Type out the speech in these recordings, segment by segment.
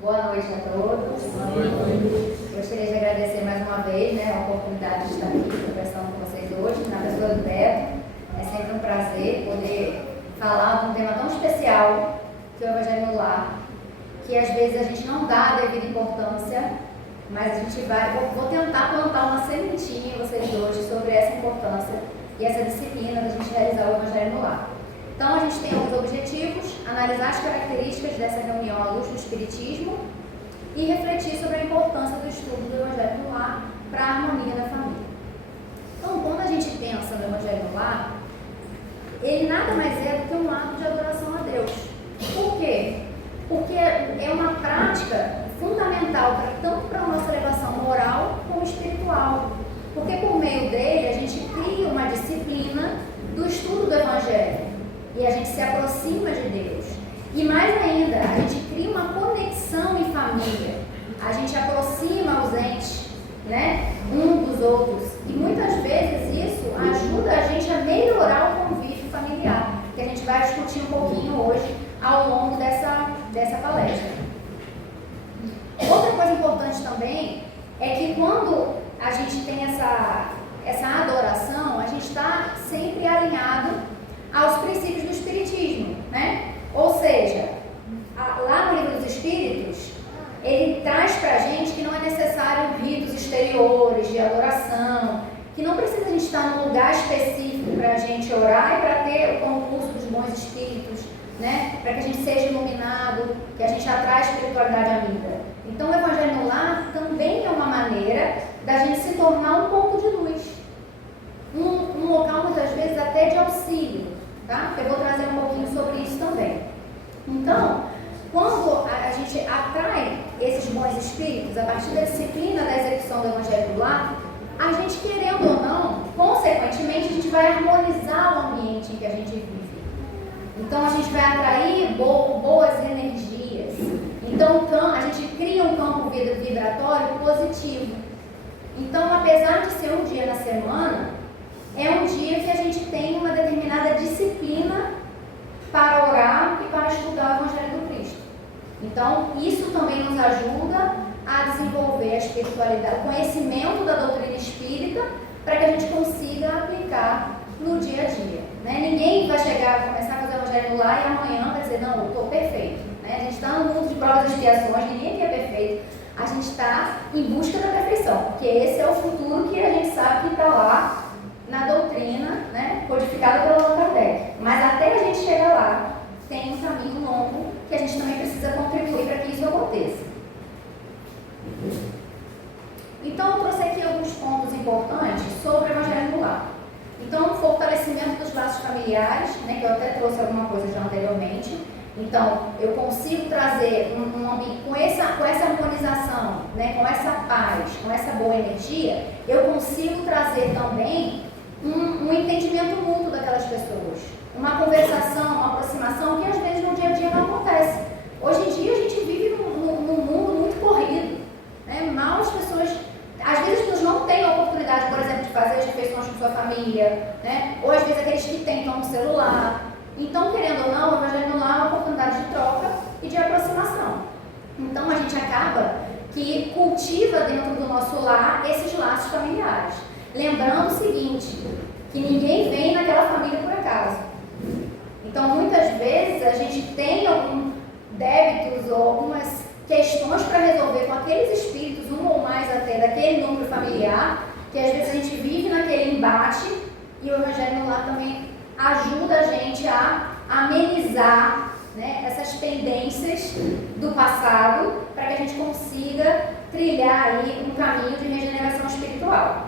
Boa noite a todos. Boa noite. Gostaria de agradecer mais uma vez a oportunidade de estar aqui conversando com vocês hoje, na pessoa do Beto. É sempre um prazer poder falar de um tema tão especial que é o Evangelho no Lar, que às vezes a gente não dá a devida importância, mas a gente vou tentar plantar uma sementinha em vocês hoje sobre essa importância e essa disciplina da gente realizar o Evangelho no Lar. Então a gente tem alguns objetivos: analisar as características dessa reunião à luz do Espiritismo e refletir sobre a importância do estudo do Evangelho no Lar para a harmonia da família. Então, quando a gente pensa no Evangelho no Lar, ele nada mais é do que um ato de adoração a Deus. Por quê? Porque é uma prática fundamental tanto para a nossa elevação moral como espiritual. Porque por meio dele a gente cria uma disciplina do estudo do Evangelho e a gente se aproxima de Deus. E mais ainda, a gente cria uma conexão em família. A gente aproxima os entes, um dos outros. E muitas vezes isso ajuda a gente a melhorar o convívio familiar, que a gente vai discutir um pouquinho hoje ao longo dessa palestra. Outra coisa importante também é que quando a gente tem essa adoração, a gente está sempre alinhado aos princípios do Espiritismo, Ou seja, lá no Livro dos Espíritos, ele traz para a gente que não é necessário ritos exteriores de adoração, que não precisa a gente estar num lugar específico para a gente orar e para ter o concurso dos bons espíritos, para que a gente seja iluminado, que a gente atrai a espiritualidade amiga. Então o Evangelho no Lar também é uma maneira da gente se tornar um ponto de luz, um local muitas vezes até de auxílio, tá? Eu vou trazer um pouquinho sobre isso também. Então, quando a gente atrai esses bons espíritos a partir da disciplina da execução do Evangelho no Lar, a gente, querendo ou não, consequentemente, a gente vai harmonizar o ambiente em que a gente vive. Então, a gente vai atrair boas energias. Então, a gente cria um campo vibratório positivo. Então, apesar de ser um dia na semana, é um dia que a gente tem uma determinada disciplina para orar e para estudar o Evangelho do Cristo. Então, isso também nos ajuda a desenvolver a espiritualidade, o conhecimento da doutrina espírita, para que a gente consiga aplicar no dia a dia. Ninguém vai chegar, começar a fazer o Evangelho no Lar e amanhã vai dizer, não, eu estou perfeito. A gente está no mundo de provas e expiações, ninguém aqui é perfeito. A gente está em busca da perfeição, porque esse é o futuro que a gente sabe que está lá na doutrina, codificada pelo Allan Kardec. Mas até a gente chegar lá, tem um caminho longo que a gente também precisa contribuir para que isso aconteça. Então, eu trouxe aqui alguns pontos importantes sobre o Evangelho no Lar. Então, o fortalecimento dos laços familiares, que eu até trouxe alguma coisa já anteriormente. Então, eu consigo trazer um ambiente com essa harmonização, com essa paz, com essa boa energia, eu consigo trazer também um entendimento mútuo daquelas pessoas. Uma conversação, uma aproximação que às vezes no dia a dia não acontece. Hoje em dia a gente vive num mundo muito corrido. Mal as pessoas, às vezes as pessoas não têm a oportunidade, por exemplo, de fazer as refeições com sua família, ou às vezes aqueles que têm estão no celular. Então, querendo ou não, o Evangelho no Lar é uma oportunidade de troca e de aproximação. Então, a gente acaba que cultiva dentro do nosso lar esses laços familiares. Lembrando o seguinte, que ninguém vem naquela família por acaso. Então, muitas vezes, a gente tem alguns débitos ou algumas questões para resolver com aqueles espíritos, um ou mais até, daquele núcleo familiar, que às vezes a gente vive naquele embate, e o Evangelho no Lar também ajuda a gente a amenizar essas pendências do passado, para que a gente consiga trilhar aí um caminho de regeneração espiritual.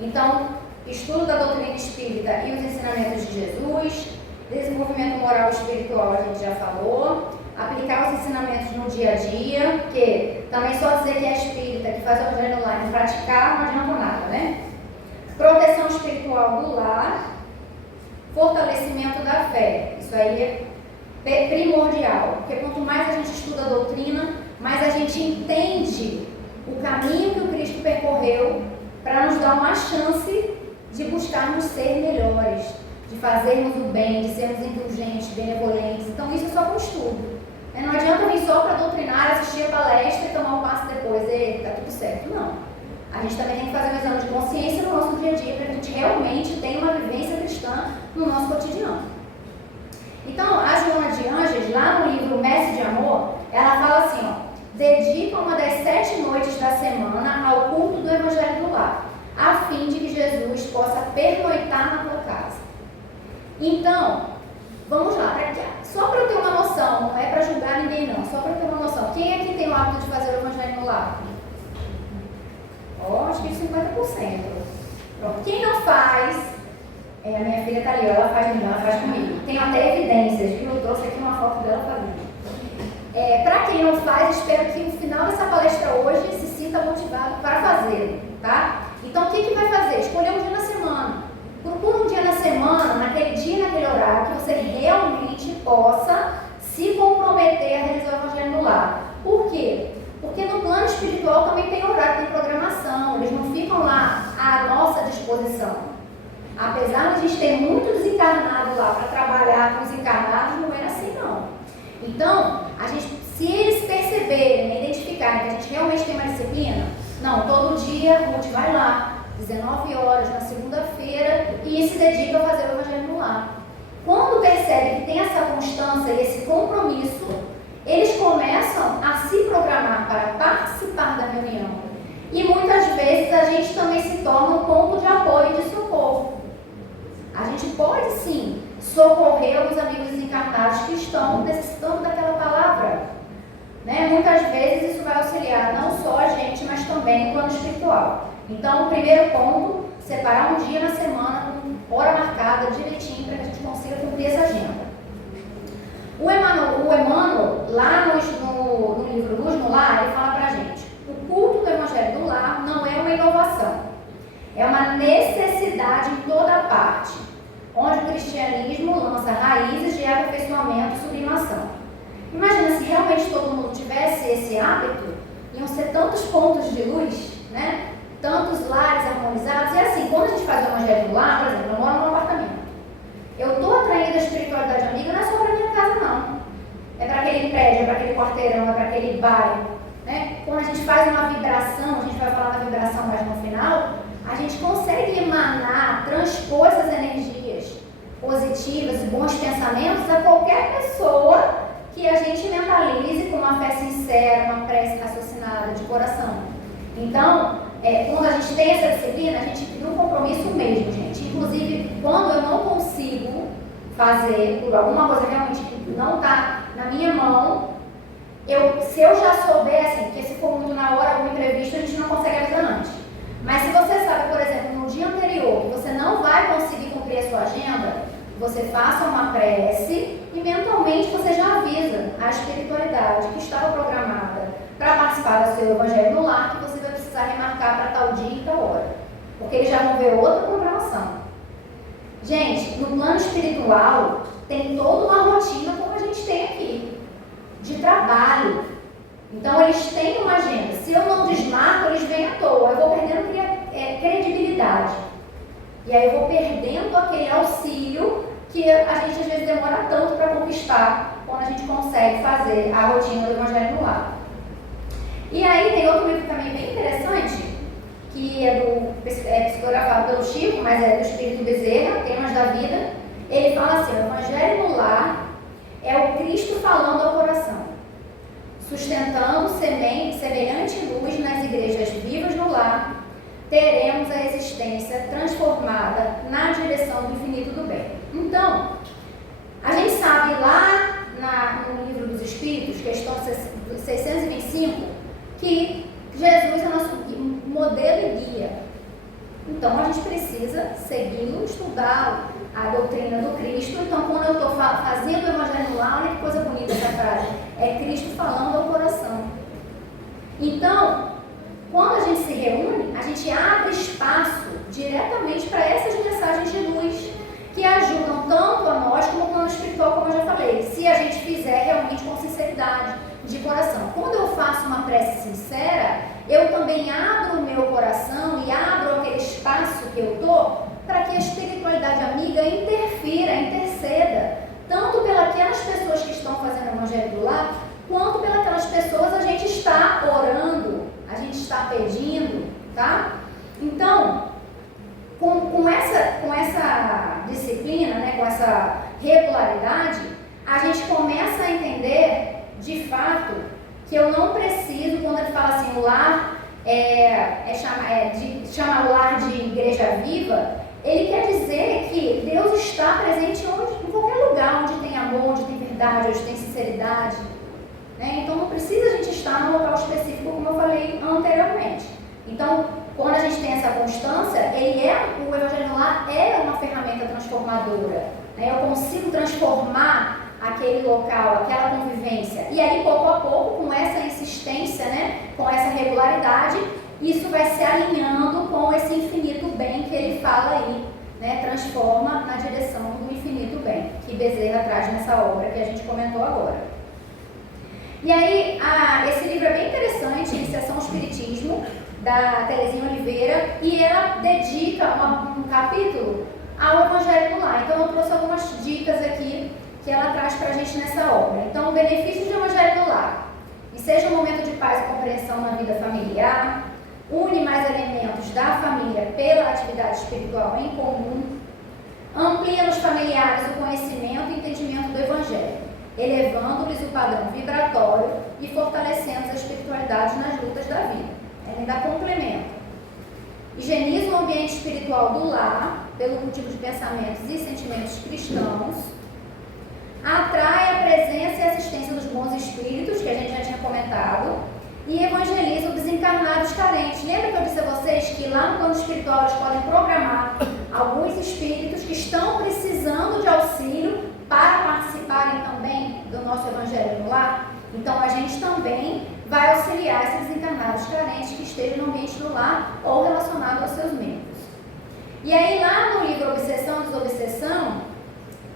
Então, estudo da doutrina espírita e os ensinamentos de Jesus, desenvolvimento moral e espiritual a gente já falou, aplicar os ensinamentos no dia a dia, porque também só dizer que é espírita, que faz o Evangelho no Lar e não praticar, não adianta nada, Proteção espiritual do lar, fortalecimento da fé. Isso aí é primordial, porque quanto mais a gente estuda a doutrina, mais a gente entende o caminho que o Cristo percorreu para nos dar uma chance de buscarmos ser melhores, de fazermos o bem, de sermos indulgentes, benevolentes. Então isso é só com estudo. Não adianta vir só para doutrinar, assistir a palestra e tomar um passe depois, e tá tudo certo. Não. A gente também tem que fazer um exame de consciência no nosso dia a dia para que a gente realmente tenha uma vivência cristã no nosso cotidiano. Então, a Joana de Ângeles, lá no livro Mestre de Amor, ela fala assim, ó, dedica uma das 7 noites da semana ao culto do Evangelho do Lar, a fim de que Jesus possa pernoitar na tua casa. Então, vamos lá, só para eu ter uma noção, não é para julgar ninguém não, só para eu ter uma noção. Quem aqui tem o hábito de fazer o Evangelho no Lar? Acho que 50%. Pronto. Quem não faz, a minha filha está ali, ela faz comigo. Tenho até evidências, viu? Eu trouxe aqui uma foto dela para mim. Para quem não faz, espero que no final dessa palestra hoje se sinta motivado para fazer, tá? Então, o que vai fazer? Escolher um dia na semana. Procura um dia na semana, naquele dia, naquele horário, que você realmente possa se comprometer a realizar o Evangelho no Lar. Por quê? Porque no plano espiritual também tem horário, tem programação, eles não ficam lá à nossa disposição. Apesar de a gente ter muitos encarnados lá para trabalhar com os encarnados, não é assim não. Então, se eles perceberem, identificarem que a gente realmente tem uma disciplina, não, todo dia a Ruth vai lá, 19 horas, na segunda-feira, e se dedica a fazer o Evangelho no Lar. Quando percebe que tem essa constância e esse compromisso, eles começam a se programar para participar da reunião. E muitas vezes a gente também se torna um ponto de apoio e de socorro. A gente pode sim socorrer alguns amigos desencarnados que estão necessitando daquela palavra. Muitas vezes isso vai auxiliar não só a gente, mas também o plano espiritual. Então, o primeiro ponto, separar um dia na semana, com hora marcada, direitinho, para que a gente consiga cumprir essa agenda. O Emmanuel, lá no livro Luz no Lar, ele fala para a gente: o culto do Evangelho do Lar não é uma inovação, é uma necessidade em toda parte, onde o cristianismo lança raízes de aperfeiçoamento e sublimação. Imagina se realmente todo mundo tivesse esse hábito, iam ser tantos pontos de luz, tantos lares harmonizados. E assim, quando a gente faz o Evangelho do Lar, por exemplo, eu moro num apartamento. Eu estou atraindo a espiritualidade amiga, não é só para minha casa, não. É para aquele prédio, é para aquele quarteirão, é para aquele bairro. Quando a gente faz uma vibração, a gente vai falar da vibração mais no final, a gente consegue emanar, transpor essas energias positivas, bons pensamentos a qualquer pessoa que a gente mentalize com uma fé sincera, uma prece raciocinada, de coração. Então, quando a gente tem essa disciplina, a gente cria um compromisso mesmo, gente. Inclusive, quando eu não consigo fazer por alguma coisa realmente que não está na minha mão, se eu já souber, assim, porque se for muito na hora, algum imprevisto, a gente não consegue avisar antes. Mas se você sabe, por exemplo, no dia anterior, que você não vai conseguir cumprir a sua agenda, você faça uma prece e mentalmente você já avisa a espiritualidade que estava programada para participar do seu Evangelho no Lar, que você vai precisar remarcar para tal dia e tal hora. Porque eles já vão ver outra programação. Gente, no plano espiritual, tem toda uma rotina como a gente tem aqui, de trabalho. Então, eles têm uma agenda. Se eu não desmarco, eles vêm à toa. Eu vou perdendo credibilidade. E aí eu vou perdendo aquele auxílio que a gente às vezes demora tanto para conquistar quando a gente consegue fazer a rotina do Evangelho no Lar. E aí tem outro livro também bem interessante, que é psicografado pelo Chico, mas é do Espírito Bezerra, Temas da Vida. Ele fala assim: o Evangelho no Lar é o Cristo falando ao coração, sustentando semelhante luz nas igrejas vivas no lar, teremos a existência transformada na direção do infinito do bem. Então, a gente sabe lá no Livro dos Espíritos, questão 625, que Jesus é nosso modelo e guia. Então, a gente precisa segui-lo, estudá-lo, a doutrina do Cristo. Então, quando eu estou fazendo o Evangelho no Lar, olha que coisa bonita essa frase, é Cristo falando ao coração. Então, quando a gente se reúne, a gente abre espaço diretamente para essas mensagens de luz, que ajudam tanto a nós como o plano espiritual, como eu já falei, se a gente fizer realmente com sinceridade, de coração. Quando eu faço uma prece sincera, eu também abro o meu coração e abro aquele espaço que eu estou para que a espiritualidade amiga interfira, interceda, tanto pelas pessoas que estão fazendo o Evangelho do Lar, tá? Então, com essa disciplina, né, com essa regularidade, a gente começa a entender, de fato, que eu não preciso, quando ele fala assim, o lar chama o lar de igreja viva, ele quer dizer que Deus está presente em qualquer lugar onde tem amor, onde tem verdade, onde tem sinceridade. Né? Então não precisa a gente estar num local específico, como eu falei anteriormente. Então, quando a gente tem essa constância, o Evangelho no Lar é uma ferramenta transformadora. Né? Eu consigo transformar aquele local, aquela convivência. E aí, pouco a pouco, com essa insistência, né? Com essa regularidade, isso vai se alinhando com esse infinito bem que ele fala aí. Né? Transforma na direção do infinito bem, que Bezerra traz nessa obra que a gente comentou agora. E aí, esse livro é bem interessante, Iniciação ao Espiritismo, da Terezinha Oliveira, e ela dedica um capítulo ao Evangelho no Lar. Então eu trouxe algumas dicas aqui que ela traz para a gente nessa obra. Então, benefícios do Evangelho no Lar. E seja um momento de paz e compreensão na vida familiar, une mais elementos da família pela atividade espiritual em comum, amplia nos familiares o conhecimento e entendimento do Evangelho, elevando-lhes o padrão vibratório e fortalecendo a espiritualidade nas lutas da vida. Ela ainda complementa. Higieniza o ambiente espiritual do lar, pelo cultivo de pensamentos e sentimentos cristãos. Atrai a presença e assistência dos bons espíritos, que a gente já tinha comentado. E evangeliza os desencarnados carentes. Lembra que eu disse a vocês que lá no plano espiritual eles podem programar alguns espíritos que estão precisando de auxílio para participarem também do nosso Evangelho no Lar? Então a gente também vai auxiliar esses desencarnados carentes que estejam no ambiente do lar ou relacionados aos seus membros. E aí lá no livro Obsessão e Desobsessão,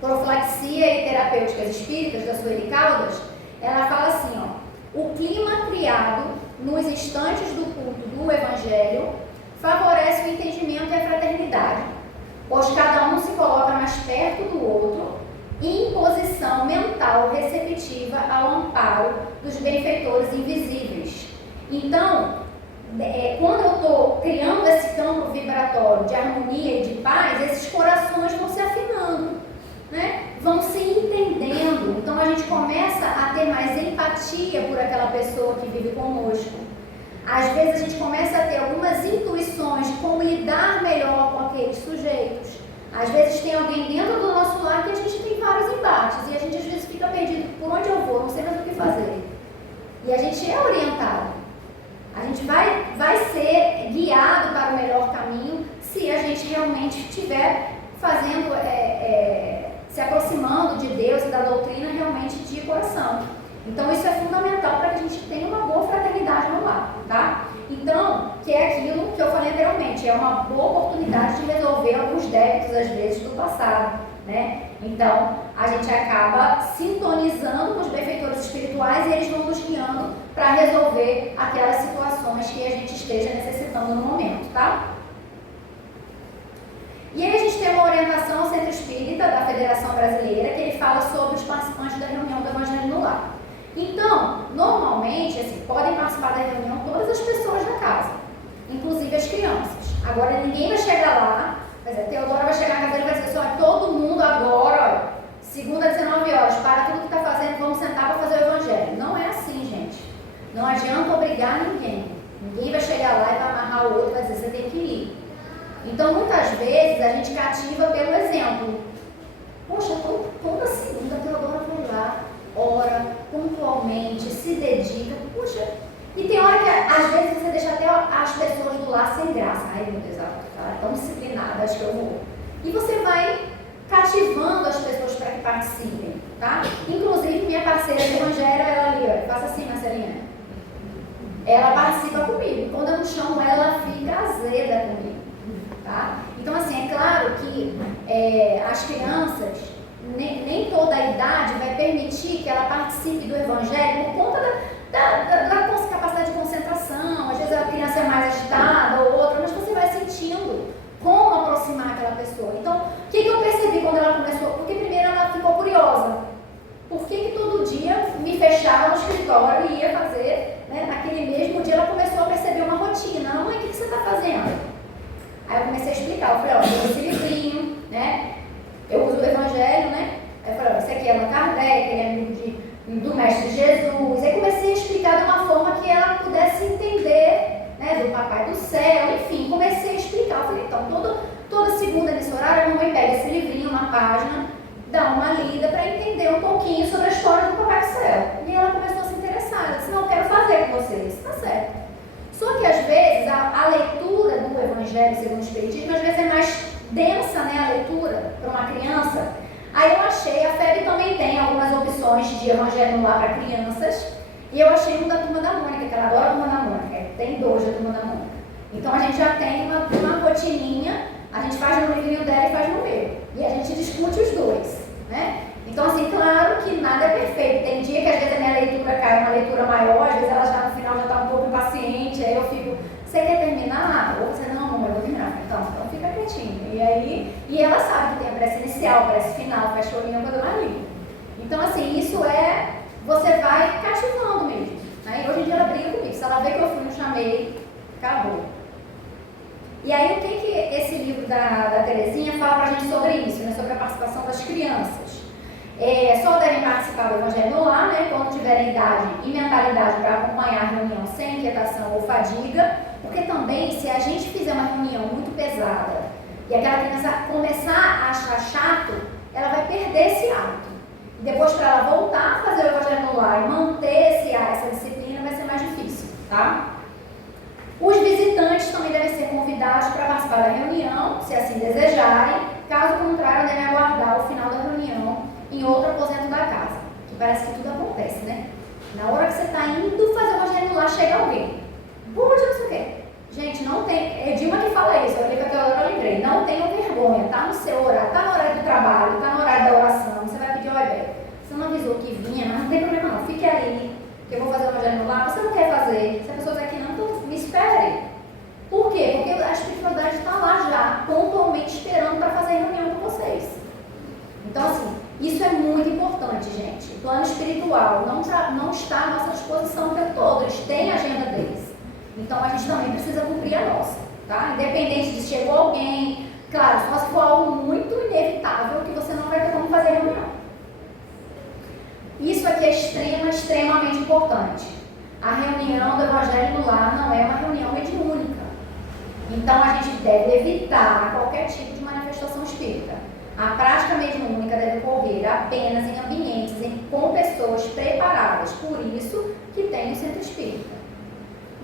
Profilaxia e Terapêuticas Espíritas, da Sueli Caldas, ela fala assim, ó, o clima criado nos instantes do culto do Evangelho favorece o entendimento e a fraternidade, pois cada um se coloca mais perto do outro em posição mental receptiva ao amparo dos benfeitores invisíveis. Então, quando eu estou criando esse campo vibratório de harmonia e de paz, esses corações vão se afinando, né? Vão se entendendo. Então a gente começa a ter mais empatia por aquela pessoa que vive conosco. Às vezes a gente começa a ter algumas intuições de como lidar melhor com aqueles sujeitos. Às vezes tem alguém dentro do nosso lar que a gente tem vários embates e a gente às vezes fica perdido. Por onde eu vou? Não sei mais o que fazer. E a gente é orientado. A gente vai ser guiado para o melhor caminho se a gente realmente estiver fazendo, se aproximando de Deus e da doutrina realmente de coração. Então isso é fundamental para que a gente tenha uma boa fraternidade no lar, tá? Então, que é aquilo que eu falei anteriormente, é uma boa oportunidade de resolver alguns débitos, às vezes, do passado, né? Então, a gente acaba sintonizando com os benfeitores espirituais e eles vão nos guiando para resolver aquelas situações que a gente esteja necessitando no momento, tá? E aí a gente tem uma orientação ao Centro Espírita da Federação Brasileira, que ele fala sobre os participantes da reunião do Evangelho no Lar. Então, normalmente, assim, podem participar da reunião todas as pessoas da casa, inclusive as crianças. Agora, ninguém vai chegar lá, a Teodora vai chegar na casa dele e vai dizer assim, todo mundo agora, olha, segunda às 19 horas, para tudo que está fazendo, vamos sentar para fazer o Evangelho. Não é assim, gente. Não adianta obrigar ninguém. Ninguém vai chegar lá e vai amarrar o outro e vai dizer, você tem que ir. Então, muitas vezes, a gente cativa pelo exemplo. Poxa, toda segunda a Teodora vai lá, ora pontualmente, se dedica. Puxa, e tem hora que às vezes você deixa até as pessoas do lar sem graça. Ai meu Deus, ela é tão disciplinada, acho que eu vou. E você vai cativando as pessoas para que participem, tá? Inclusive minha parceira de evangelho, ela ali, ó, faça assim, Marcelinha. Ela participa comigo. Quando eu não chamo ela, ela fica azeda comigo, tá? Então assim, é claro que as crianças, nem toda a idade vai permitir que ela participe do Evangelho por conta da capacidade de concentração. Às vezes a criança é mais agitada ou outra, mas você vai sentindo como aproximar aquela pessoa. Então, o que eu percebi quando ela começou? Porque primeiro ela ficou curiosa. Por que todo dia me fechava no escritório e ia fazer, né? Naquele mesmo dia ela começou a perceber uma rotina. Mãe, o que você está fazendo? Aí eu comecei a explicar, eu falei, ó, eu esse livrinho, né? Eu uso o Evangelho, né? Aí eu falei, ó, esse aqui é Allan Kardec, ele é amigo do Mestre Jesus. Aí comecei a explicar de uma forma que ela pudesse entender, né? Do Papai do Céu, enfim, comecei a explicar. Eu falei, então, toda segunda nesse horário, a mamãe pega esse livrinho, uma página, dá uma lida para entender um pouquinho sobre a história do Papai do Céu. E ela começou a se interessar, ela disse, não, eu quero fazer com vocês. Tá certo. Só que às vezes a leitura do Evangelho segundo o Espiritismo, às vezes é mais densa, né, a leitura para uma criança. Aí eu achei, a FEB também tem algumas opções de Evangelho no Lar para crianças, e eu achei um da Turma da Mônica, que ela adora a Turma da Mônica, tem 2 da Turma da Mônica. Então a gente já tem uma rotininha, a gente faz no livrinho dela e faz no meu, e a gente discute os dois, né? Então assim, claro que nada é perfeito, tem dia que às vezes a minha leitura cai uma leitura maior, às vezes ela já no final já está um pouco impaciente, aí eu fico, você quer terminar? Ou você, não, eu vou terminar. Então fica quietinho. E ela sabe que tem a prece inicial, a prece final, fecha o olhinho quando ela liga. Então assim, isso você vai cativando mesmo, né? E hoje em dia ela briga comigo, se ela vê que eu fui, não chamei, acabou. E aí o que esse livro da Terezinha fala pra gente sobre isso, né? Sobre a participação das crianças. Só devem participar do Evangelho no Lar, né, quando tiverem idade e mentalidade para acompanhar a reunião sem inquietação ou fadiga, porque também, se a gente fizer uma reunião muito pesada e aquela criança começar a achar chato, ela vai perder esse hábito. E depois, para ela voltar a fazer o Evangelho no Lar e manter essa disciplina, vai ser mais difícil, tá? Os visitantes também devem ser convidados para participar da reunião, se assim desejarem. Caso contrário, devem aguardar o final da reunião em outro aposento da casa, que parece que tudo acontece, né? Na hora que você está indo fazer o Evangelho lá, chega alguém. Não sei o quê. Gente, não tem. É Dilma que fala isso, eu li que eu lembrei. Não tenham vergonha, tá no seu horário, tá no horário do trabalho, tá no horário da oração. Você vai pedir, olha, você não avisou que vinha, mas não tem problema não, fique aí, que eu vou fazer o Evangelho lá. Você não quer fazer? Se a pessoa dizer que não, então me espere. Por quê? Porque a espiritualidade está lá já, pontualmente esperando para fazer reunião com vocês. Então, assim, isso é muito importante, gente. O plano espiritual não está à nossa disposição o tempo todo, eles têm a agenda deles. Então, a gente também precisa cumprir a nossa, tá? Independente de se chegou alguém, claro, só se for algo muito inevitável que você não vai ter como fazer reunião. Isso aqui é extremamente importante. A reunião do Evangelho no Lar não é uma reunião mediúnica. Então, a gente deve evitar qualquer tipo de manifestação espírita. A prática mediúnica deve ocorrer apenas em ambientes com pessoas preparadas, por isso que tem o centro espírita.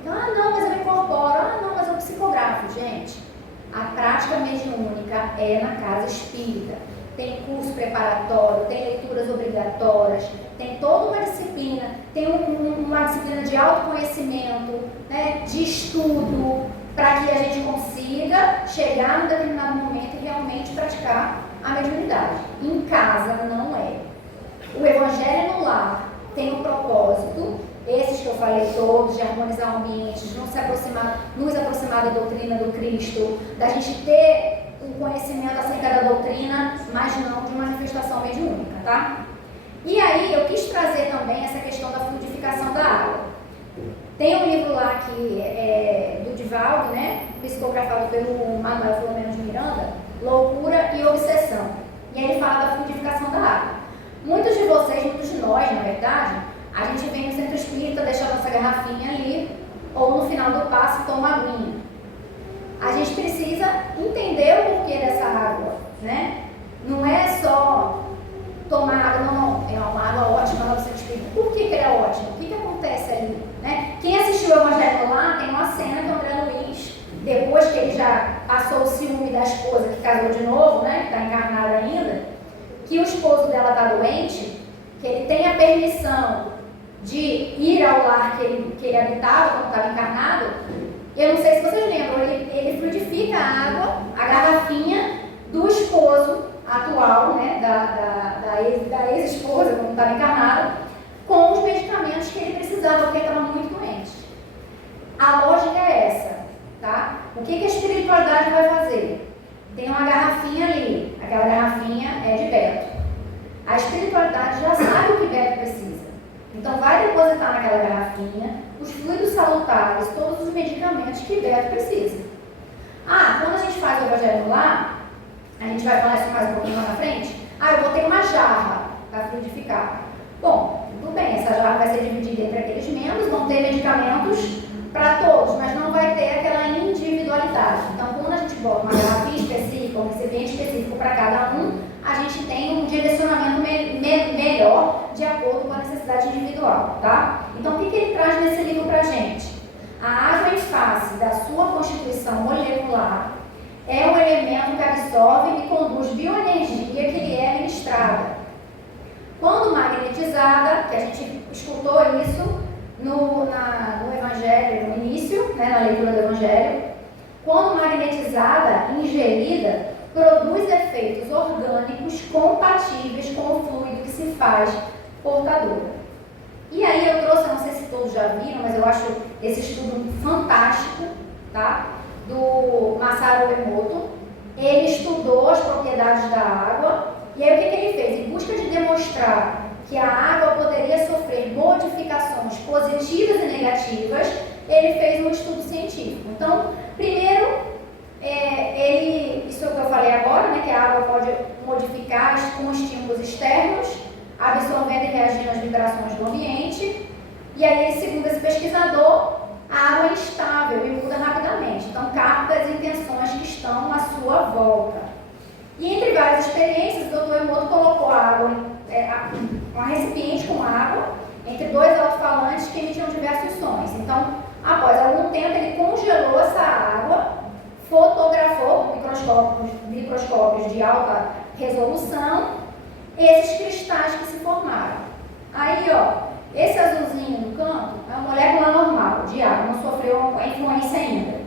Então, não, mas eu incorporo, não, mas eu psicografo. Gente, a prática mediúnica é na casa espírita. Tem curso preparatório, tem leituras obrigatórias, tem toda uma disciplina, tem uma disciplina de autoconhecimento, né, de estudo, para que a gente consiga chegar num determinado momento e realmente praticar a mediunidade. Em casa não é. O Evangelho no Lar tem um propósito, esses que eu falei todos, de harmonizar o ambiente, de nos aproximar da doutrina do Cristo, da gente ter um conhecimento acerca da doutrina, mas não de manifestação mediúnica, tá? E aí eu quis trazer também essa questão da fluidificação da água. Tem um livro lá que é do Divaldo, né, psicografado pelo Manuel Filomeno de Miranda, Loucura e Obsessão. E aí ele fala da fluidificação da água. Muitos de vocês, muitos de nós, na verdade, a gente vem no centro espírita, deixa a nossa garrafinha ali, ou no final do passo toma aguinha. A gente precisa entender o porquê dessa água, né? Não é só tomar água, não, é uma água ótima lá no centro espírita. Por que ela é ótima? O que acontece ali? Né? Quem assistiu o Evangelho lá, tem uma cena que o André Luiz, depois que ele já passou o ciúme da esposa que casou de novo, né, que está encarnada ainda, que o esposo dela está doente, que ele tem a permissão de ir ao lar que ele habitava quando estava encarnado. Eu não sei se vocês lembram, ele fluidifica a água, a garrafinha do esposo atual, né, da ex-esposa quando estava encarnado, com os medicamentos que ele precisava, porque ele estava muito doente. A lógica é essa, tá? O que a espiritualidade vai fazer? Tem uma garrafinha ali, aquela garrafinha é de Beto. A espiritualidade já sabe o que Beto precisa. Então vai depositar naquela garrafinha os fluidos salutares, todos os medicamentos que Beto precisa. Quando a gente faz o evangelho no lar, a gente vai falar isso mais um pouquinho lá na frente. Eu vou ter uma jarra para fluidificar. Bom, tudo bem, essa jarra vai ser dividida entre aqueles membros, vão ter medicamentos para todos, mas não vai ter aquela individualidade. Então, quando a gente bota uma garrafinha específica, um recipiente específico para cada um, a gente tem um direcionamento melhor de acordo com a necessidade individual, tá? Então, o que ele traz nesse livro para a gente? A água em face da sua constituição molecular é um elemento que absorve e conduz bioenergia que lhe é ministrada. Quando magnetizada, que a gente escutou isso no Evangelho, no início, na leitura do Evangelho, quando magnetizada, ingerida, produz efeitos orgânicos compatíveis com o fluido que se faz portadora. E aí eu trouxe, não sei se todos já viram, mas eu acho esse estudo fantástico, tá? Do Masaru Emoto. Ele estudou as propriedades da água, e aí o que ele fez? Em busca de demonstrar que a água poderia sofrer modificações positivas e negativas, ele fez um estudo científico. Então, primeiro, isso é o que eu falei agora, né, que a água pode modificar com estímulos externos, absorvendo e reagindo às vibrações do ambiente. E aí, segundo esse pesquisador, a água é instável e muda rapidamente. Então, capta as intenções que estão à sua volta. E entre várias experiências, o Dr. Emoto colocou a água, um recipiente com água, entre dois alto-falantes que emitiam diversos sons. Então, após algum tempo, ele congelou essa água, fotografou com microscópios de alta resolução esses cristais que se formaram. Aí, esse azulzinho no canto é uma molécula normal de água, não sofreu a influência ainda.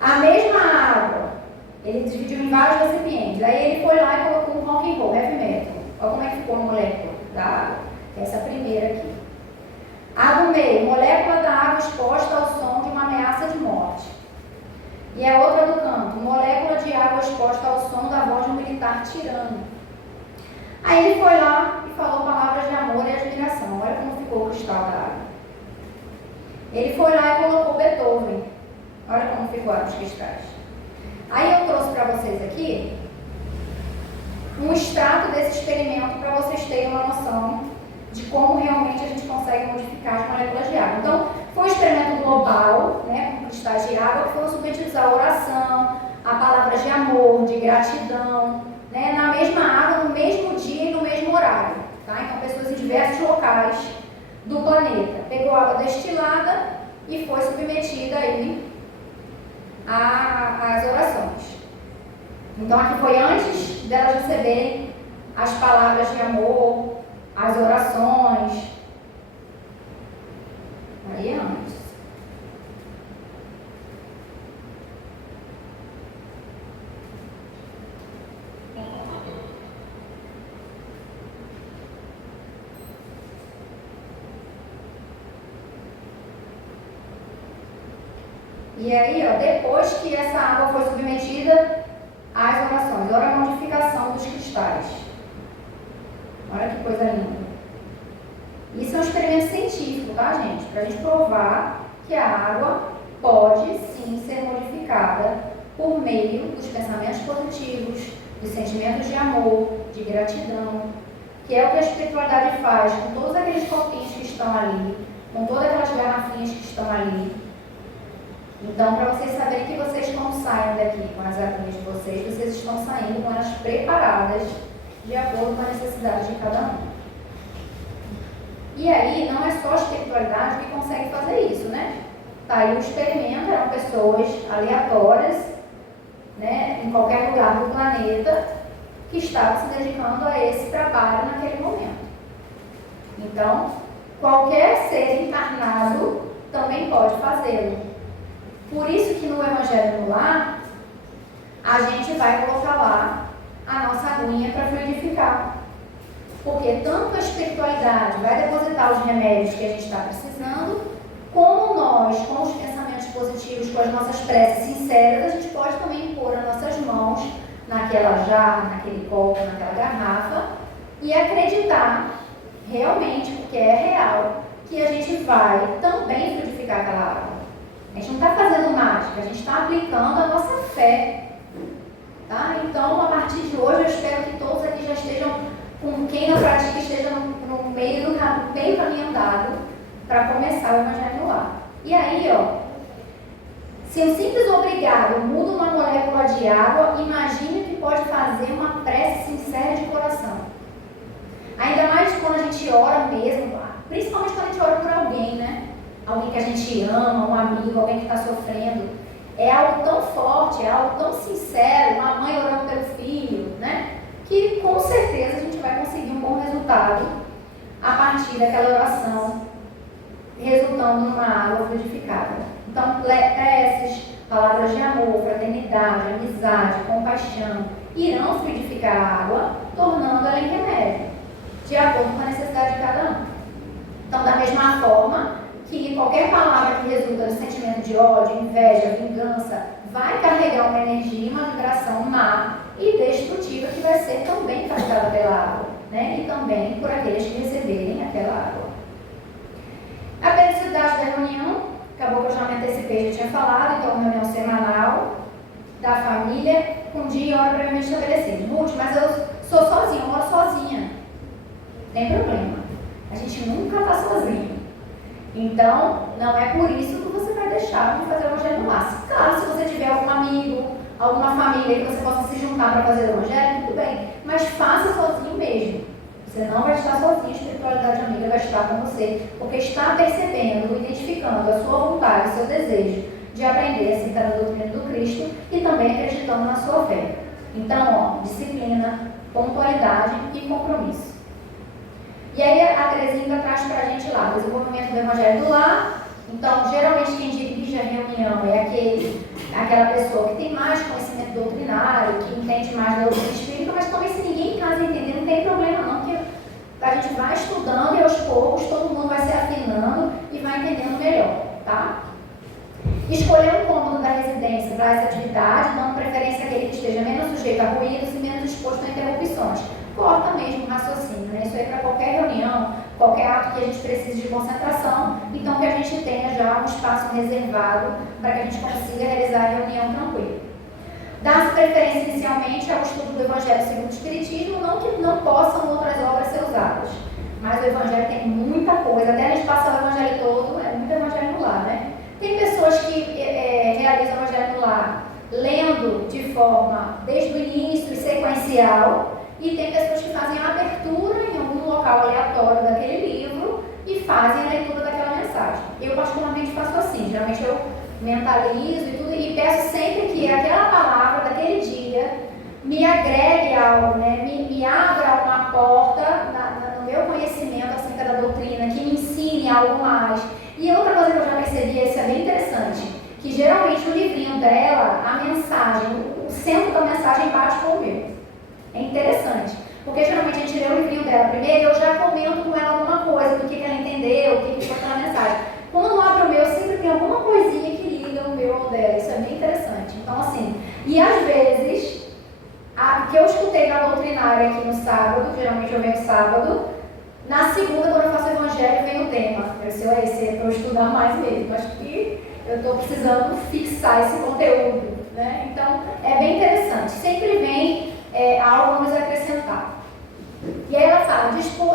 A mesma água, ele dividiu em vários recipientes. Aí ele foi lá e colocou um rock and roll, heavy metal. Olha como é que ficou a molécula da água. Essa primeira aqui. A do meio, molécula da água exposta ao som de uma ameaça de morte. E a outra do canto, molécula de água exposta ao som da voz de um militar tirano. Aí ele foi lá e falou palavras de amor e admiração. Olha como ficou o cristal da água. Ele foi lá e colocou Beethoven. Olha como ficaram os cristais. Aí eu trouxe para vocês aqui um extrato desse experimento para vocês terem uma noção de como realmente a gente consegue modificar as moléculas de água. Então, foi um experimento global, né, com cristais de água, que foram submetidos à oração, a palavras de amor, de gratidão, né, na mesma água, no mesmo dia e no mesmo horário. Tá? Então, pessoas em diversos locais do planeta. Pegou água destilada e foi submetida aí às orações. Então, aqui foi antes delas receberem as palavras de amor, as orações. Aí é antes. E aí, depois que essa água foi submetida às orações, olha a modificação dos cristais. Olha que coisa linda. Isso é um experimento científico, tá, gente? Para a gente provar que a água pode sim ser modificada por meio dos pensamentos positivos, dos sentimentos de amor, de gratidão, que é o que a espiritualidade faz com todos aqueles copinhos que estão ali, com todas aquelas garrafinhas que estão ali. Então, para vocês saberem que vocês não saiam daqui com as aguinhas de vocês estão saindo com elas preparadas de acordo com a necessidade de cada um. E aí, não é só a espiritualidade que consegue fazer isso, né? Tá aí o experimento, eram pessoas aleatórias, né, em qualquer lugar do planeta, que estavam se dedicando a esse trabalho naquele momento. Então, qualquer ser encarnado também pode fazê-lo. Por isso que no Evangelho no Lar, a gente vai colocar lá a nossa aguinha para fluidificar. Porque tanto a espiritualidade vai depositar os remédios que a gente está precisando, como nós, com os pensamentos positivos, com as nossas preces sinceras, a gente pode também pôr as nossas mãos naquela jarra, naquele copo, naquela garrafa e acreditar realmente, porque é real, que a gente vai também frutificar aquela água. A gente não está fazendo mágica, a gente está aplicando a nossa fé. Tá? Então, a partir de hoje, eu espero que todos aqui já estejam, com quem não pratica, esteja no meio do caminho andado para começar o Evangelho no lar. E aí, ó, se um simples obrigado muda uma molécula de água, imagine o que pode fazer uma prece sincera de coração. Ainda mais quando a gente ora mesmo, principalmente quando a gente ora por alguém, né? Alguém que a gente ama, um amigo, alguém que está sofrendo. É algo tão forte, é algo tão sincero, uma mãe orando pelo filho, né? Que com certeza a gente vai conseguir um bom resultado a partir daquela oração, resultando numa água fluidificada. Então, preces, palavras de amor, fraternidade, amizade, compaixão, irão fluidificar a água, tornando-ela em remédio, de acordo com a necessidade de cada um. Então, da mesma forma que qualquer palavra que resulta do sentimento de ódio, inveja, vingança, vai carregar uma energia, uma vibração má e destrutiva que vai ser também carregada pela água, né? E também por aqueles que receberem aquela água. A periodicidade da reunião, acabou que eu já me antecipei, já tinha falado, então uma reunião semanal da família, com dia e hora previamente estabelecidos. Ruth, mas eu sou sozinha, eu moro sozinha. Tem problema. A gente nunca está sozinho. Então, não é por isso que você vai deixar de fazer o Evangelho no lar. Claro, se você tiver algum amigo, alguma família que você possa se juntar para fazer o Evangelho, tudo bem. Mas faça sozinho mesmo. Você não vai estar sozinho, a espiritualidade amiga vai estar com você, porque está percebendo, identificando a sua vontade, o seu desejo de aprender acerca da doutrina do Cristo e também acreditando na sua fé. Então, ó, disciplina, pontualidade e compromisso. E aí a Terezinha traz para a gente lá, desenvolvimento do Evangelho do lar. Então, geralmente quem dirige a reunião é aquela pessoa que tem mais conhecimento doutrinário, que entende mais da doutrina espírita, mas também se ninguém em casa entender, não tem problema não, porque a gente vai estudando e aos poucos todo mundo vai se afinando e vai entendendo melhor, tá? Escolher um cômodo da residência para essa atividade, dando preferência àquele que esteja menos sujeito a ruídos e menos exposto a interrupções. Corta mesmo o raciocínio, né? Isso aí para qualquer reunião, qualquer ato que a gente precise de concentração, então que a gente tenha já um espaço reservado para que a gente consiga realizar a reunião tranquila. Dá-se preferência inicialmente ao estudo do Evangelho segundo o Espiritismo, não que não possam outras obras ser usadas, mas o Evangelho tem muita coisa, até a gente passar o Evangelho todo, é muito Evangelho no lar, né? Tem pessoas que realizam o Evangelho no lar lendo de forma desde o início e sequencial, e tem pessoas que fazem a abertura em algum local aleatório daquele livro e fazem a leitura daquela mensagem. Eu particularmente faço assim, geralmente eu mentalizo e tudo, e peço sempre que aquela palavra daquele dia me agregue algo, né? me abra uma porta no meu conhecimento acerca da doutrina, que me ensine algo mais. E outra coisa que eu já percebi, isso é bem interessante, que geralmente no livrinho dela, a mensagem, o centro da mensagem bate com o meu. É interessante, porque geralmente a gente lê o livrinho dela primeiro e eu já comento com ela alguma coisa, do que ela entendeu, o que foi aquela mensagem. Quando abre o meu, sempre tem alguma coisinha que liga o meu ao dela, isso é bem interessante. Então assim, e às vezes, o que eu escutei na doutrinária aqui no sábado, geralmente eu venho sábado, na segunda, quando eu faço o Evangelho, vem o tema. Eu sei, esse é para eu estudar mais mesmo, acho que eu estou precisando fixar esse conteúdo, né? Então, é bem interessante, sempre vem algo a nos acrescentar. E aí ela fala,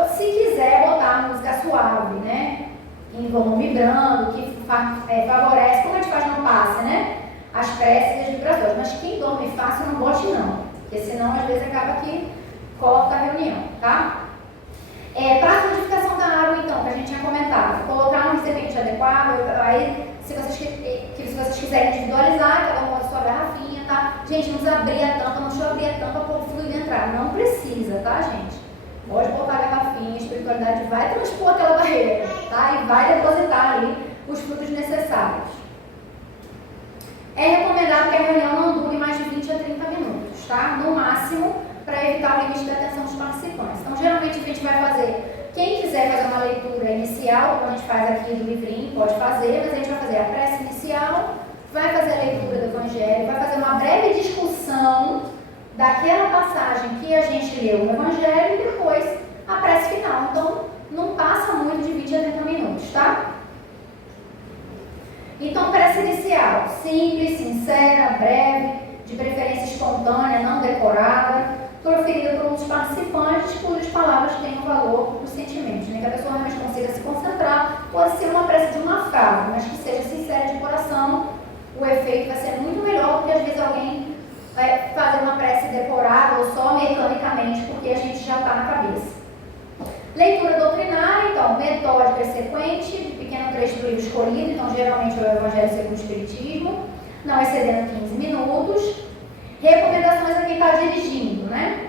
se quiser botar música suave, né? Em volume vibrando, que favorece, como a gente faz no passe, né? As preces e as vibrações. Mas quem dorme fácil não bote não, porque senão às vezes acaba que corta a reunião, tá? Para a fluidificação da água, então, que a gente tinha comentado, colocar um recipiente adequado, aí se vocês quiserem individualizar, cada um pode sua garrafinha, tá? Gente, não precisa abrir a tampa, não deixa eu abrir a tampa para o fluido entrar, não precisa, tá, gente? Pode botar a garrafinha, a espiritualidade vai transpor aquela barreira, tá? E vai depositar ali os frutos necessários. É recomendado que a reunião não dure mais de 20 a 30 minutos, tá? No máximo, para evitar o limite da atenção dos participantes. Então, geralmente, o que a gente vai fazer, quem quiser fazer uma leitura inicial, como a gente faz aqui do livrinho, pode fazer, mas a gente vai fazer a prece inicial, vai fazer a leitura do Evangelho, vai fazer uma breve discussão daquela passagem que a gente leu no Evangelho e depois a prece final. Então, Então, prece inicial, simples, sincera, breve, de preferência espontânea, não decorada, proferida por um dos participantes, cujas palavras tenham valor para os sentimentos, né? Que a pessoa realmente consiga se concentrar. Pode ser uma prece de uma frase, mas que seja sincera de coração, o efeito vai ser muito melhor do que às vezes alguém vai fazer uma prece decorada ou só mecanicamente, porque a gente já está na cabeça. Leitura doutrinária, então, metódica e sequente, de pequeno trecho do livro escolhido, então geralmente é o Evangelho segundo o Espiritismo, não excedendo 15 minutos. Recomendações a quem está dirigindo, né?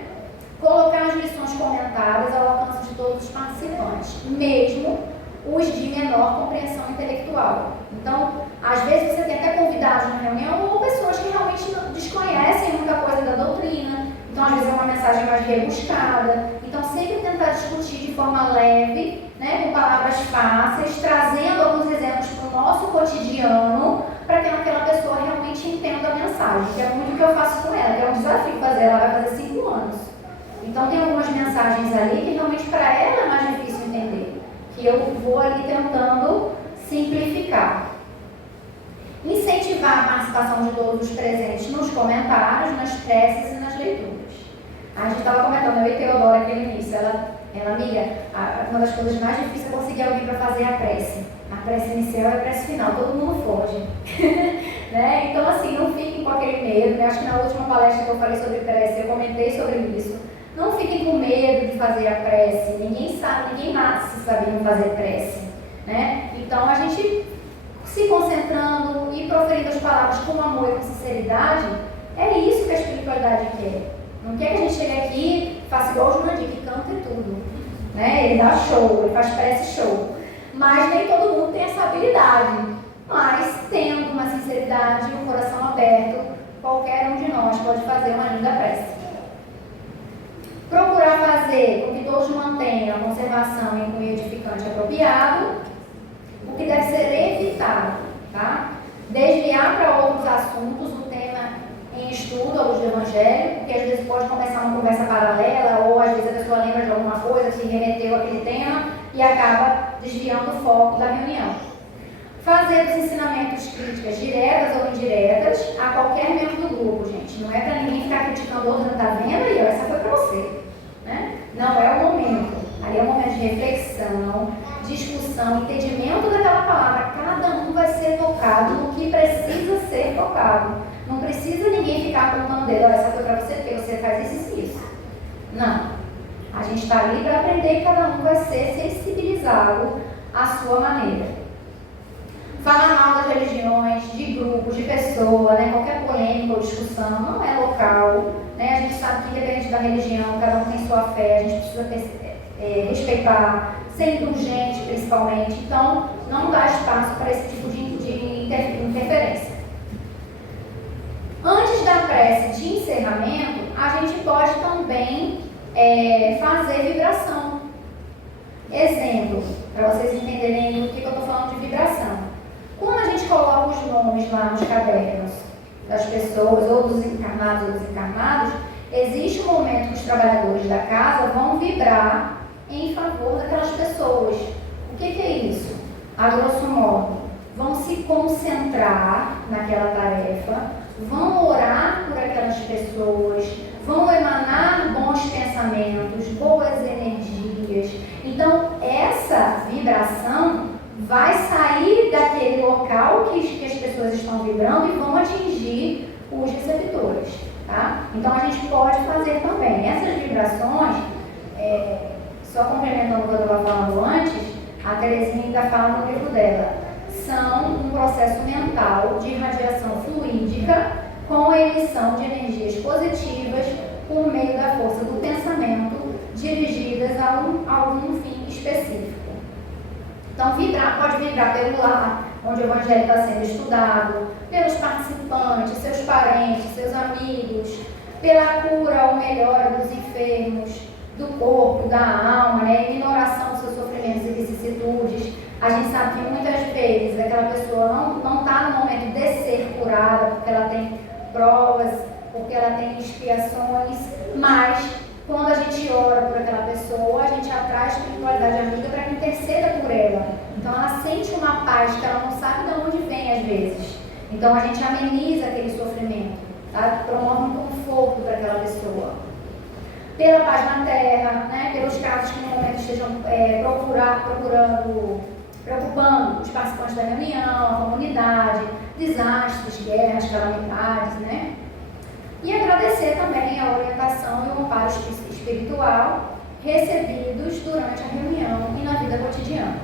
Colocar as lições comentadas ao alcance de todos os participantes, mesmo os de menor compreensão intelectual. Então, às vezes você tem até convidados na reunião ou pessoas que realmente desconhecem muita coisa da doutrina, então às vezes é uma mensagem mais rebuscada. Então, sempre tentar discutir de forma leve, né, com palavras fáceis, trazendo alguns exemplos para o nosso cotidiano, para que aquela pessoa realmente entenda a mensagem, que é muito o que eu faço com ela, que é um desafio fazer, ela vai fazer 5 anos. Então, tem algumas mensagens ali que realmente para ela é mais difícil entender, que eu vou ali tentando simplificar. Incentivar a participação de todos os presentes nos comentários, nas preces e nas leituras. A gente estava comentando, eu e Teodora aqui no início, ela amiga, uma das coisas mais difíceis é conseguir alguém para fazer a prece. A prece inicial e a prece final, todo mundo foge. Né? Então, assim, não fiquem com aquele medo, né? Acho que na última palestra que eu falei sobre prece, eu comentei sobre isso. Não fiquem com medo de fazer a prece, ninguém sabe, ninguém nasce sabendo fazer prece, né? Então, a gente se concentrando e proferindo as palavras com amor e com sinceridade, é isso que a espiritualidade quer. Não quer que a gente chegue aqui e faça igual o Jurandir, que canta e tudo, né? Ele dá show, ele faz prece show, mas nem todo mundo tem essa habilidade. Mas, tendo uma sinceridade e um coração aberto, qualquer um de nós pode fazer uma linda prece. Procurar fazer com que todos mantenham a conservação em cunho edificante apropriado, o que deve ser evitado, tá? Desviar para outros assuntos o tema em estudo, à luz do Evangelho, porque às vezes pode começar uma conversa paralela, ou às vezes a pessoa lembra de alguma coisa, se remeteu àquele tema e acaba desviando o foco da reunião. Fazer os ensinamentos críticas diretas ou indiretas a qualquer membro do grupo, gente. Não é para ninguém ficar criticando o outro, não está vendo aí, essa foi para você. Né? Não é o momento. Ali é um momento de reflexão, discussão, entendimento daquela palavra. Cada um vai ser tocado no que precisa ser tocado. Não precisa ninguém ficar apontando o dedo, essa foi para você, porque você faz isso e isso. Não. A gente está ali para aprender e cada um vai ser sensibilizado à sua maneira. Falar mal das religiões, de grupos, de pessoas, né? Qualquer polêmica ou discussão não é local. Né? A gente sabe que independente da religião, cada um tem sua fé, a gente precisa respeitar, ser indulgente principalmente. Então, não dá espaço para esse tipo de interferência. Antes da prece de encerramento, a gente pode também fazer vibração. Exemplo, para vocês entenderem o que eu estou falando de vibração. Quando a gente coloca os nomes lá nos cadernos das pessoas, ou dos encarnados ou desencarnados, existe um momento que os trabalhadores da casa vão vibrar em favor daquelas pessoas. O que é isso? A grosso modo, vão se concentrar naquela tarefa, vão orar por aquelas pessoas, vão emanar bons pensamentos, boas energias. Então, essa vibração vai sair daquele local que as pessoas estão vibrando e vão atingir os receptores, tá? Então, a gente pode fazer também. Essas vibrações, só complementando o que eu estava falando antes, a Terezinha ainda fala no livro dela, são um processo mental de irradiação fluídica com a emissão de energias positivas por meio da força do pensamento dirigidas a algum fim específico. Então, pode vibrar pelo lar, onde o Evangelho está sendo estudado, pelos participantes, seus parentes, seus amigos, pela cura ou melhora dos enfermos, do corpo, da alma, né? E minoração dos seus sofrimentos e vicissitudes. A gente sabe que muitas vezes aquela pessoa não está no momento de ser curada, porque ela tem provas, porque ela tem expiações, mas quando a gente ora por aquela pessoa, a gente atrai a espiritualidade amiga para que interceda por ela. Então ela sente uma paz que ela não sabe de onde vem às vezes. Então a gente ameniza aquele sofrimento, tá? Promove um conforto para aquela pessoa. Pela paz na terra, né? Pelos casos que no momento estejam preocupando os participantes da reunião, a comunidade, desastres, guerras, calamidades, né? E agradecer também a orientação e o amparo espiritual recebidos durante a reunião e na vida cotidiana.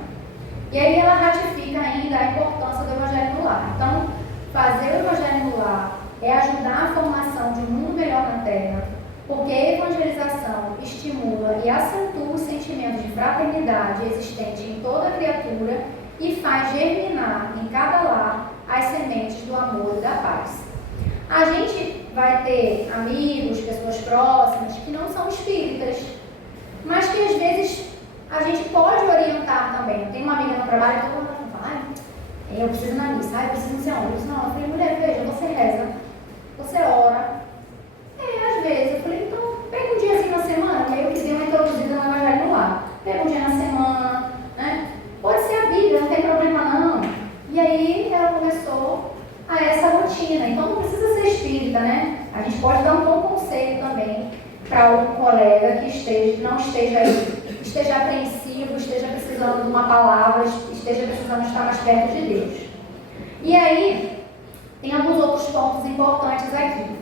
E aí ela ratifica ainda a importância do Evangelho no lar. Então, fazer o Evangelho no lar é ajudar a formação de um mundo melhor na Terra, porque a evangelização estimula e acentua os sentimentos de fraternidade existente em toda criatura e faz germinar em cada lar as sementes do amor e da paz. A gente vai ter amigos, pessoas próximas que não são espíritas, mas que às vezes a gente pode orientar também. Tem uma amiga no trabalho que fala, eu preciso na missa, eu preciso não sei onde. Eu disse, não, eu falei, mulher, veja, você reza, você ora. Às vezes, eu falei, então, pega um diazinho na semana, meio que deu uma introduzida no Evangelho no lar. Pega um dia na semana, né? Pode ser a Bíblia, não tem problema não. E aí ela começou a essa rotina. Então não precisa ser espírita, né? A gente pode dar um bom conselho também para um colega que não esteja apreensivo, esteja precisando de uma palavra, esteja precisando estar mais perto de Deus. E aí, tem alguns outros pontos importantes aqui.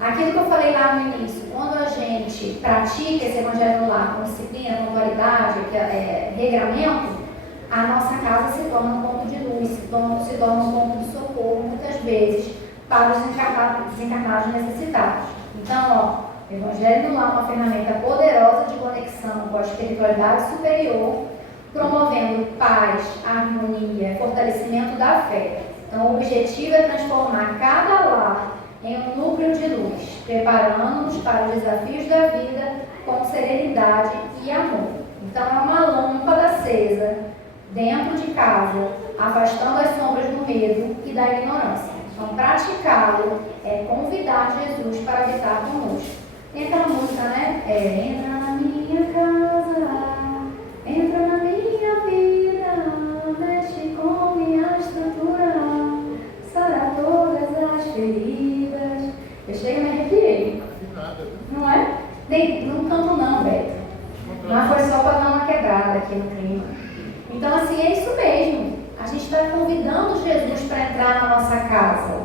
Aquilo que eu falei lá no início, quando a gente pratica esse Evangelho no lar com disciplina, com qualidade, regramento, a nossa casa se torna um ponto de luz, se torna um ponto de socorro, muitas vezes, para os desencarnados necessitados. Então, o Evangelho no lar é uma ferramenta poderosa de conexão com a espiritualidade superior, promovendo paz, harmonia, fortalecimento da fé. Então, o objetivo é transformar cada lar em um núcleo de luz, preparando-nos para os desafios da vida com serenidade e amor. Então, é uma lâmpada acesa dentro de casa, afastando as sombras do medo e da ignorância. Então, praticá-lo é convidar Jesus para habitar conosco. Tem aquela música, né? Entra na minha casa, entra na minha vida, mexe com minha estrutura, sara todas as feridas. Eu chego e me arrepiei. Não é? Não canto não, Beto. Mas foi só para dar uma quebrada aqui no clima. Então, assim, é isso mesmo. A gente está convidando Jesus para entrar na nossa casa.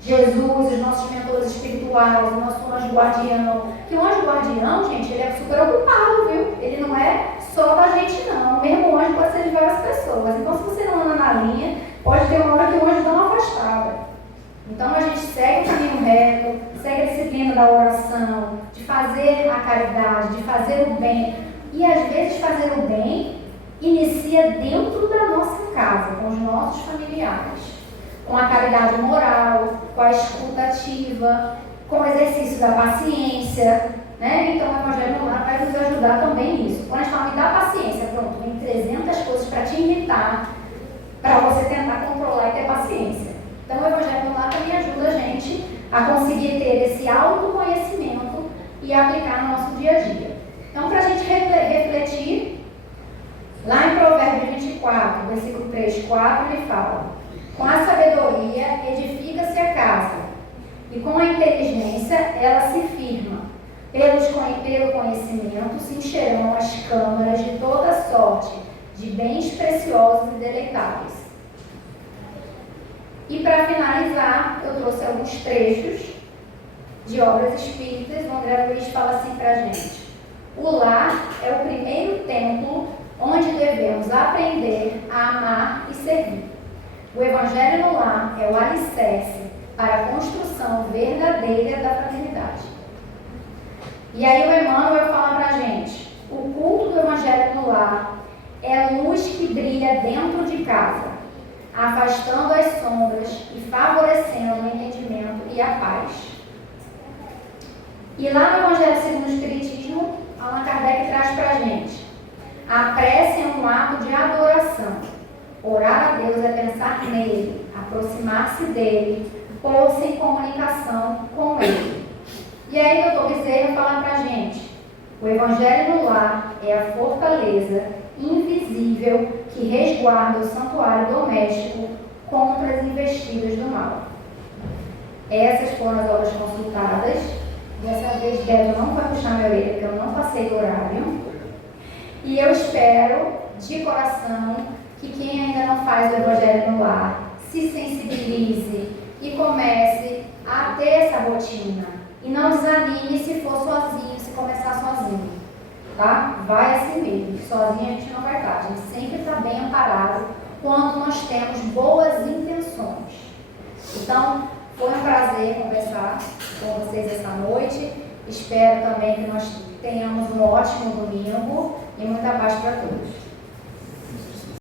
Jesus, os nossos mentores espirituais, o nosso anjo guardião. Que o anjo guardião, gente, ele é super ocupado, viu? Ele não é só da gente, não. O mesmo anjo pode ser de várias pessoas. Então, se você não anda na linha, pode ter uma hora que o anjo dá uma afastada. Então, a gente segue o caminho reto, segue a disciplina da oração, de fazer a caridade, de fazer o bem. E, às vezes, fazer o bem inicia dentro da nossa casa, com os nossos familiares. Com a caridade moral, com a escuta ativa, com o exercício da paciência, né? Então, o Evangelho no lar vai nos ajudar também nisso. Quando a gente fala, me dá paciência, pronto, vem 300 coisas para te irritar, para você tentar controlar e ter paciência. Então, o Evangelho no lar também ajuda a gente a conseguir ter esse autoconhecimento e aplicar no nosso dia a dia. Então, para a gente refletir, lá em Provérbios 24, versículo 3, 4, ele fala: com a sabedoria edifica-se a casa, e com a inteligência ela se firma. Pelo conhecimento se encherão as câmaras de toda sorte, de bens preciosos e deleitáveis. E para finalizar, eu trouxe alguns trechos de obras espíritas, onde André Luiz fala assim para a gente: o lar é o primeiro templo onde devemos aprender a amar e servir. O Evangelho no lar é o alicerce para a construção verdadeira da fraternidade. E aí o Emmanuel fala para a gente: o culto do Evangelho no lar é luz que brilha dentro de casa, afastando as sombras e favorecendo o entendimento e a paz. E lá no Evangelho segundo o Espiritismo, Allan Kardec traz para a gente: a prece é um ato de adoração. Orar a Deus é pensar nele, aproximar-se dele, pôr-se em comunicação com ele. E aí o Dr. Bezerra fala para a gente: O Evangelho no lar é a fortaleza invisível que resguarda o santuário doméstico contra as investidas do mal. Essas foram as obras consultadas. Dessa vez, Beto não vai puxar minha orelha, porque eu não passei do horário. E eu espero, de coração, que quem ainda não faz o Evangelho no lar se sensibilize e comece a ter essa rotina. E não desanime se for sozinho, se começar sozinho. Tá? Vai assim mesmo. Sozinho a gente não vai estar. A gente sempre está bem amparado quando nós temos boas intenções. Então, foi um prazer conversar com vocês essa noite. Espero também que nós tenhamos um ótimo domingo e muita paz para todos.